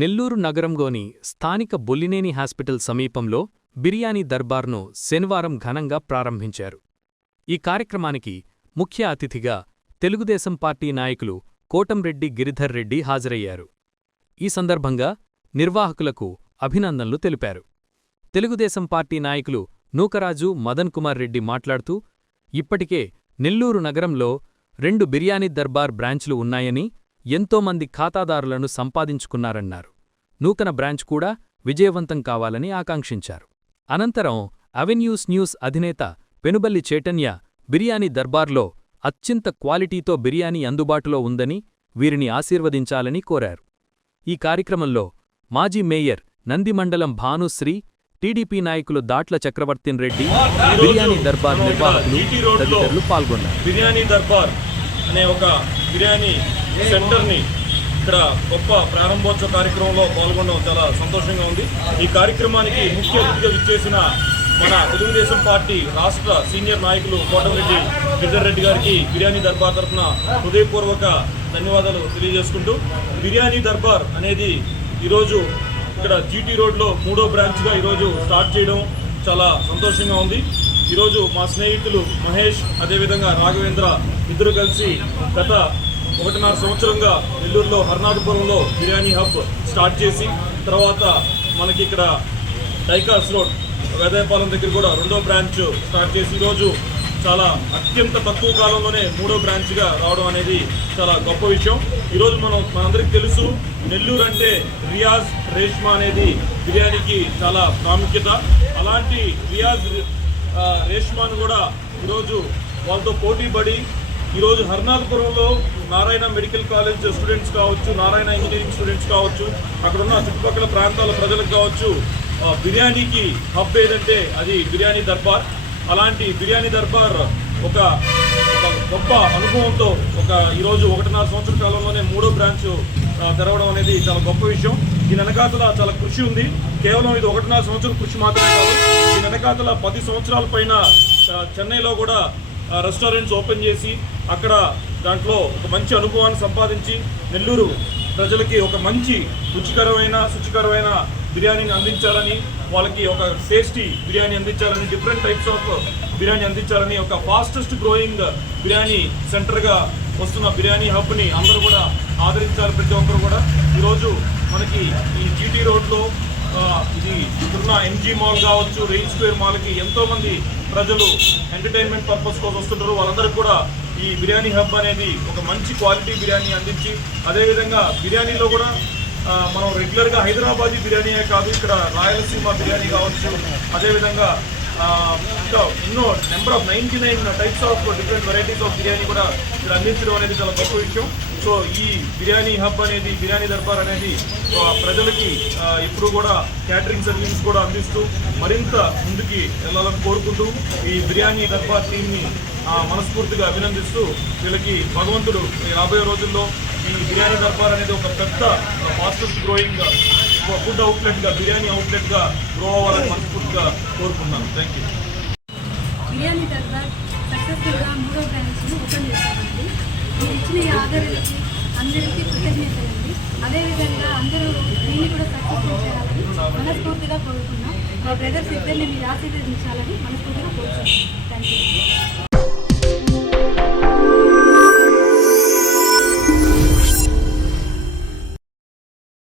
నెల్లూరు నగరంలోని స్థానిక బొల్లినేని హాస్పిటల్ సమీపంలో బిర్యానీ దర్బార్ను శనివారం ఘనంగా ప్రారంభించారు. ఈ కార్యక్రమానికి ముఖ్య అతిథిగా తెలుగుదేశం పార్టీ నాయకులు కోటంరెడ్డి గిరిధర్ రెడ్డి హాజరయ్యారు. ఈ సందర్భంగా నిర్వాహకులకు అభినందనలు తెలిపారు. తెలుగుదేశం పార్టీ నాయకులు నూకరాజు మదన్ కుమార్ రెడ్డి మాట్లాడుతూ, ఇప్పటికే నెల్లూరు నగరంలో 2 బిర్యానీ దర్బార్ బ్రాంచ్లు ఉన్నాయని, ఎంతోమంది ఖాతాదారులను సంపాదించుకున్నారన్నారు. నూతన బ్రాంచ్ కూడా విజయవంతం కావాలని ఆకాంక్షించారు. అనంతరం అవెన్యూస్ న్యూస్ అధినేత పెనుబల్లి చైతన్య బిర్యానీ దర్బార్లో అత్యంత క్వాలిటీతో బిర్యానీ అందుబాటులో ఉందని, వీరిని ఆశీర్వదించాలని కోరారు. ఈ కార్యక్రమంలో మాజీ మేయర్ నందిమండలం భానుశ్రీ, టీడీపీ నాయకులు దాట్ల చక్రవర్తిన్ రెడ్డి, బిర్యానీ దర్బార్ నిర్వాహకులు తదితరులు పాల్గొన్నారు. బిర్యానీ దర్బార్ అనే ఒక బిర్యానీ సెంటర్ని ఇక్కడ గొప్ప ప్రారంభోత్సవ కార్యక్రమంలో పాల్గొనడం చాలా సంతోషంగా ఉంది. ఈ కార్యక్రమానికి ముఖ్య అతిథిగా విచ్చేసిన మన తెలుగుదేశం పార్టీ రాష్ట్ర సీనియర్ నాయకులు కోటంరెడ్డి గిరిధర్ రెడ్డి గారికి బిర్యానీ దర్బార్ తరఫున హృదయపూర్వక ధన్యవాదాలు తెలియజేసుకుంటూ, బిర్యానీ దర్బార్ అనేది ఈరోజు ఇక్కడ జీటీ రోడ్లో 3వ బ్రాంచ్గా ఈరోజు స్టార్ట్ చేయడం చాలా సంతోషంగా ఉంది. ఈరోజు మా స్నేహితులు మహేష్, అదేవిధంగా రాఘవేంద్ర ఇద్దరు కలిసి గత 1.5 సంవత్సరంగా నెల్లూరులో హర్నాథపురంలో బిర్యానీ హబ్ స్టార్ట్ చేసి, తర్వాత మనకి ఇక్కడ టైకాస్ రోడ్ వేదాయపాలెం దగ్గర కూడా 2వ బ్రాంచ్ స్టార్ట్ చేసి, ఈరోజు చాలా అత్యంత తక్కువ కాలంలోనే 3వ బ్రాంచ్గా రావడం అనేది చాలా గొప్ప విషయం. ఈరోజు మనందరికీ తెలుసు, నెల్లూరు అంటే రియాజ్ రేష్మా అనేది బిర్యానీకి చాలా ప్రాముఖ్యత. అలాంటి రియాజ్ రేష్మాను కూడా ఈరోజు వాళ్ళతో పోటీ పడి, ఈరోజు హర్నాథపురంలో నారాయణ మెడికల్ కాలేజ్ స్టూడెంట్స్ కావచ్చు, నారాయణ ఇంజనీరింగ్ స్టూడెంట్స్ కావచ్చు, అక్కడున్న చుట్టుపక్కల ప్రాంతాల ప్రజలకు కావచ్చు, బిర్యానీకి హబ్ ఏదంటే అది బిర్యానీ దర్బార్. అలాంటి బిర్యానీ దర్బార్ ఒక గొప్ప అనుభవంతో ఈరోజు 1.5 సంవత్సర కాలంలోనే 3వ బ్రాంచ్ తెరవడం అనేది చాలా గొప్ప విషయం. దీని వెనకాతల చాలా కృషి ఉంది. కేవలం ఇది 1.5 సంవత్సరం కృషి మాత్రమే కాదు, దీని వెనకాతల 10 సంవత్సరాల పైన చెన్నైలో కూడా రెస్టారెంట్స్ ఓపెన్ చేసి, అక్కడ దాంట్లో ఒక మంచి అనుభవాన్ని సంపాదించి, నెల్లూరు ప్రజలకి ఒక మంచి శుచికరమైన బిర్యానీని అందించాలని, వాళ్ళకి ఒక టేస్టీ బిర్యానీ అందించాలని, డిఫరెంట్ టైప్స్ ఆఫ్ బిర్యానీ అందించాలని, ఒక ఫాస్టెస్ట్ గ్రోయింగ్ బిర్యానీ సెంటర్గా వస్తున్న బిర్యానీ హబ్ని అందరూ కూడా ఆదరించాలి. ప్రతి ఒక్కరు కూడా ఈరోజు మనకి ఈ జీటీ రోడ్లో ఇది ఇప్పుడున్న ఎంజీ మాల్ కావచ్చు, రెయిన్ స్క్వేర్ మాల్కి ఎంతోమంది ప్రజలు ఎంటర్టైన్మెంట్ పర్పస్ కోసం వస్తుంటారు. వాళ్ళందరికీ కూడా ఈ బిర్యానీ హబ్ అనేది ఒక మంచి క్వాలిటీ బిర్యానీ అందించి, అదేవిధంగా బిర్యానీలో కూడా మనం రెగ్యులర్గా హైదరాబాదీ బిర్యానీయే కాదు, ఇక్కడ రాయలసీమ బిర్యానీ కావచ్చు, అదేవిధంగా ఇంకా ఎన్నో number of 99 types of different varieties of biryani కూడా ఇక్కడ అందించడం అనేది చాలా గొప్ప విషయం. సో ఈ బిర్యానీ హబ్ అనేది, బిర్యానీ దర్బార్ అనేది ప్రజలకి ఇప్పుడు కూడా క్యాటరింగ్ సర్వీస్ కూడా అందిస్తూ మరింత ముందుకి వెళ్ళాలని కోరుకుంటూ, ఈ బిర్యానీ దర్బార్ టీమ్ని మనస్ఫూర్తిగా అభినందిస్తూ, వీళ్ళకి భగవంతుడు రాబోయే రోజుల్లో ఈ బిర్యానీ దర్బార్ అనేది ఒక పెద్ద ఫాస్టెస్ట్ గ్రోయింగ్ ఫుడ్ అవుట్లెట్గా, బిర్యానీ అవుట్లెట్గా గ్రో అవ్వాలని మనస్ఫూర్తిగా కోరుకుంటున్నాను. Thank you. బిర్యానీ దర్బార్ సక్సెస్ఫుల్గా 3వ బ్రాంచ్ను ఓపెన్ చేశామండి. మీరు ఇచ్చిన ఈ ఆదరణకి అందరికీ కృతజ్ఞతలండి. అదేవిధంగా అందరూ దీన్ని కూడా సక్సెస్ఫుల్ చేయాలని మనస్ఫూర్తిగా కోరుకున్నాం. మా బ్రదర్స్ ఇద్దరిని మీరు ఆశీర్వదించాలని మనస్ఫూర్తిగా కోరుకుంటున్నాం. Thank you.